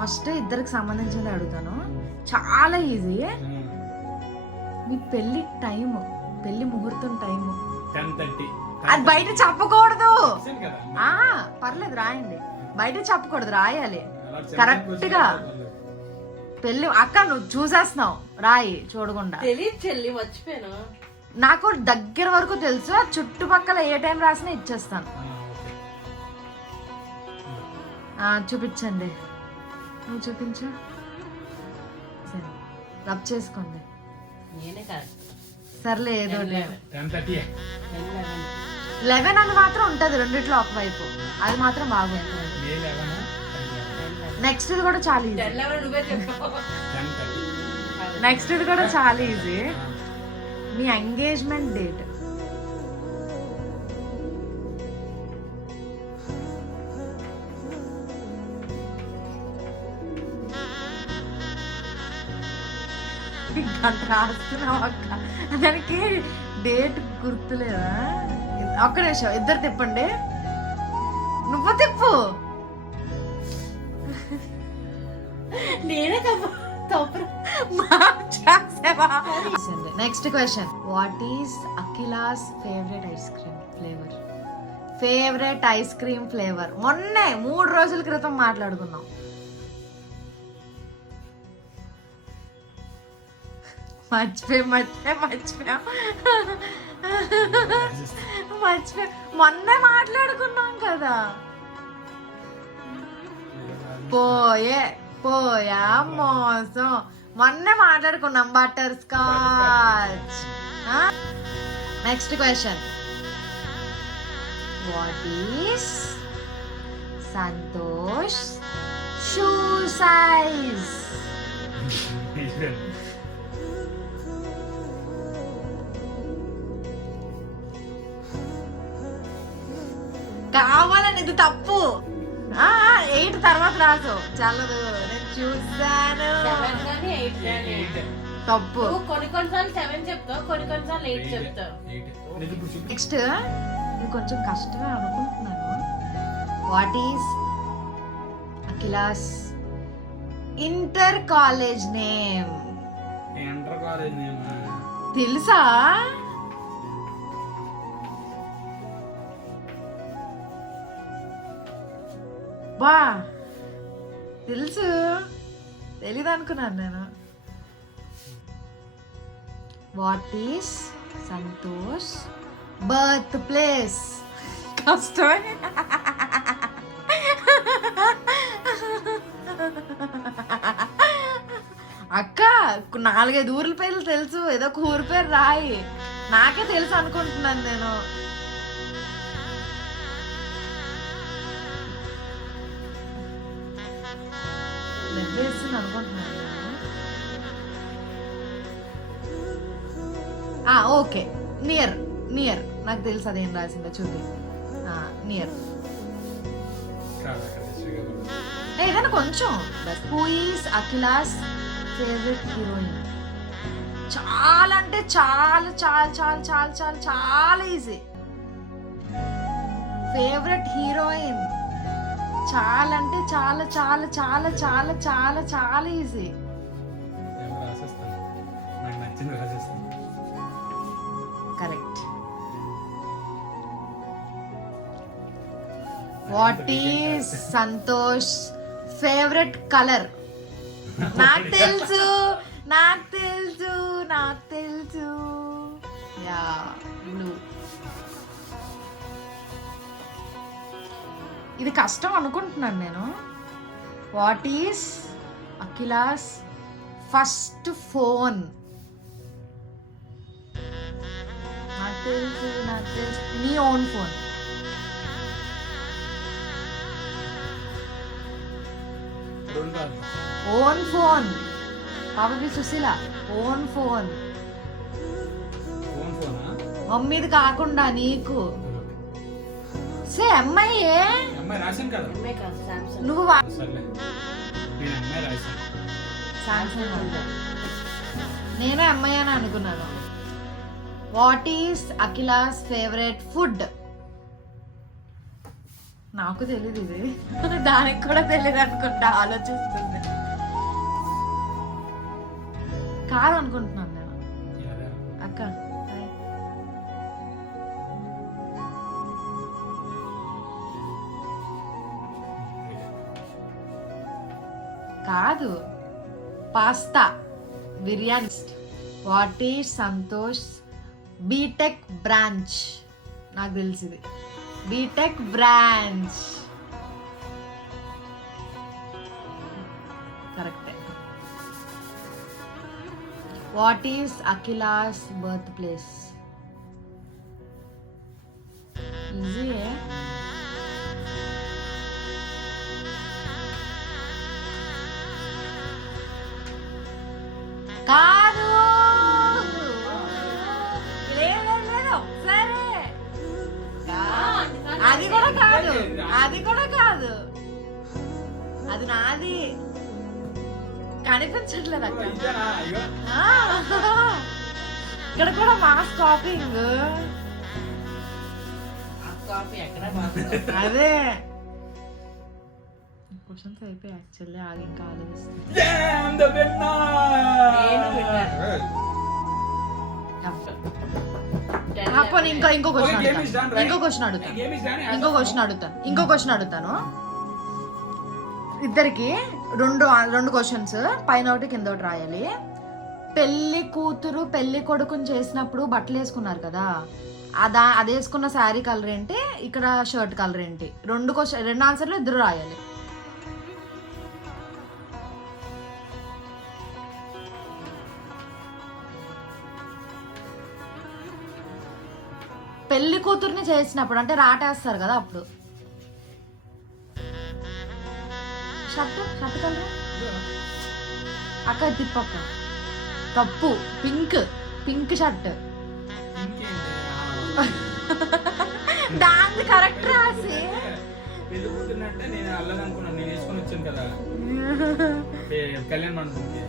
First ఇద్దరికి సంబంధించింది అడుగుతాను, చాలా ఈజీ. మీ పెళ్లి టైము, పెళ్లి ముహూర్తం టైము 10:30. అది బయట చెప్పకూడదు. పర్లేదు రాయండి, బయట చెప్పకూడదు, రాయాలి కరెక్ట్ గా. పెళ్లి అక్క నువ్వు చూసేస్తున్నావు, రాయి చూడకుండా. చెల్లి మర్చిపోయాను, నాకు దగ్గర వరకు తెలుసు, చుట్టుపక్కల ఏ టైం రాసినా ఇచ్చేస్తాను. చూపించండి, నువ్వు చూపించు. సరే రబ్ చేసుకోండి. నేనే కాదు, సర్లే ఏదో 10:30. 11 అని మాత్రం ఉంటది రెండిట్లో ఒకవైపు, అది మాత్రం బాగుంటుంది. నెక్స్ట్ ఇది కూడా చాలా ఈజీ, నెక్స్ట్ ఇది కూడా చాలా ఈజీ. మీ ఎంగేజ్మెంట్ డేట్ రాస్తున్నావు అక్క, దానికి డేట్ గుర్తులేదా? ఒక్క నిమిషం, ఇద్దరు తిప్పండి, నువ్వు తిప్పు. నేనే next question, what is Akhila's favourite ice cream flavour? Favourite ice cream flavour మొన్నే 3 రోజుల క్రితం మాట్లాడుకున్నాం. మర్చిపోయా మొన్నే మాట్లాడుకున్నాం కదా. పోయా మోసం, మొన్నే మాట్లాడుకున్నాం, butter scotch. Next question, what is Santosh shoe size? కావాలని ఇది తప్పు. 8 తర్వాత రాసు, చల్లదు, నేను చూసాను. తప్పు. కొన్నిసార్లు 7 చెప్తావు, కొన్నిసార్లు 8 చెప్తావు. నెక్స్ట్ ఇది కొంచెం కష్టమే అనుకుంటున్నాను. What is Akhila's inter college name? తెలుసా? బా తెలుసు, తెలీదు అనుకున్నాను నేను. What is Santosh birth place? కష్టమే. అక్క 4-5 ఊర్ల పేర్లు తెలుసు, ఏదో ఒక ఊరి పేరు రాయి. నాకే తెలుసు అనుకుంటున్నాను నేను. అనుకుంటున్నాను. ఓకే, నియర్ నాకు తెలుసు అదేం రాసిందో చూపి. నియర్ ఏదైనా కొంచెం. Who is Akhila's favourite heroine? చాలా అంటే చాలా చాలా చాలా చాలా చాలా చాలా ఈజీ. ఫేవరెట్ హీరోయిన్ చాలా అంటే చాలా చాలా చాలా చాలా చాలా చాలా easy. Correct. What is Santosh favourite colour? నాకు తెలుసు. Yeah, blue. ఇది కష్టం అనుకుంటున్నాను నేను. What is Akhila's first phone? నాకు తెలుసు, నీ ఓన్ ఫోన్. ఓన్ ఫోన్, పాపకి సుశీల ఓన్ ఫోన్. మమ్మీది కాకుండా నీకు. సే అమ్మాయి నువ్వు నేనే అమ్మాయి అని అనుకున్నాను. What is Akhila's favourite food? నాకు తెలియదు ఇది. దానికి కూడా తెలియదు అనుకుంటా, ఆలోచిస్తుంది. కాదు అనుకుంటున్నాను నేను. అక్క కాదు, pasta biryani. What is Santosh BTech branch? నాకు తెలిసింది బీటెక్ బ్రాంచ్. కరెక్టే. What is Akhila's birth place? ఈజీయే. కాదు, లేదు ఒకసారి. అది కూడా కాదు, అది కూడా కాదు, అది నాది. కనిపించట్లేదు అక్కడ. ఇక్కడ కూడా మాస్ కాపింగ్. అదే క్వశ్చన్స్ అయిపోయి యాక్చువల్లీ ఆగి ఇంకా ఆలోచిస్తుంది. ఇంకో క్వశ్చన్ అడుగుతాను. ఇద్దరికి రెండు క్వశ్చన్స్, పైన ఒకటి కింద ఒకటి రాయాలి. పెళ్లి కూతురు పెళ్లి కొడుకుని చేసినప్పుడు బట్టలు వేసుకున్నారు కదా, అది వేసుకున్న శారీ కలర్ ఏంటి, ఇక్కడ షర్ట్ కలర్ ఏంటి? రెండు ఆన్సర్లు ఇద్దరు రాయాలి. పెళ్లి కూతుర్ని చేసినప్పుడు అంటే రాటేస్తారు కదా అప్పుడు. షర్ట్ కలర్ అక్క తిప్పక్క. తప్పు, పింక్ షర్ట్. దాన్ని కరెక్ట్ రాసి నేను అల్లదనుకున్నాను, నేను వేసుకొని వచ్చాను కదా కళ్యాణ్ మండపంకి.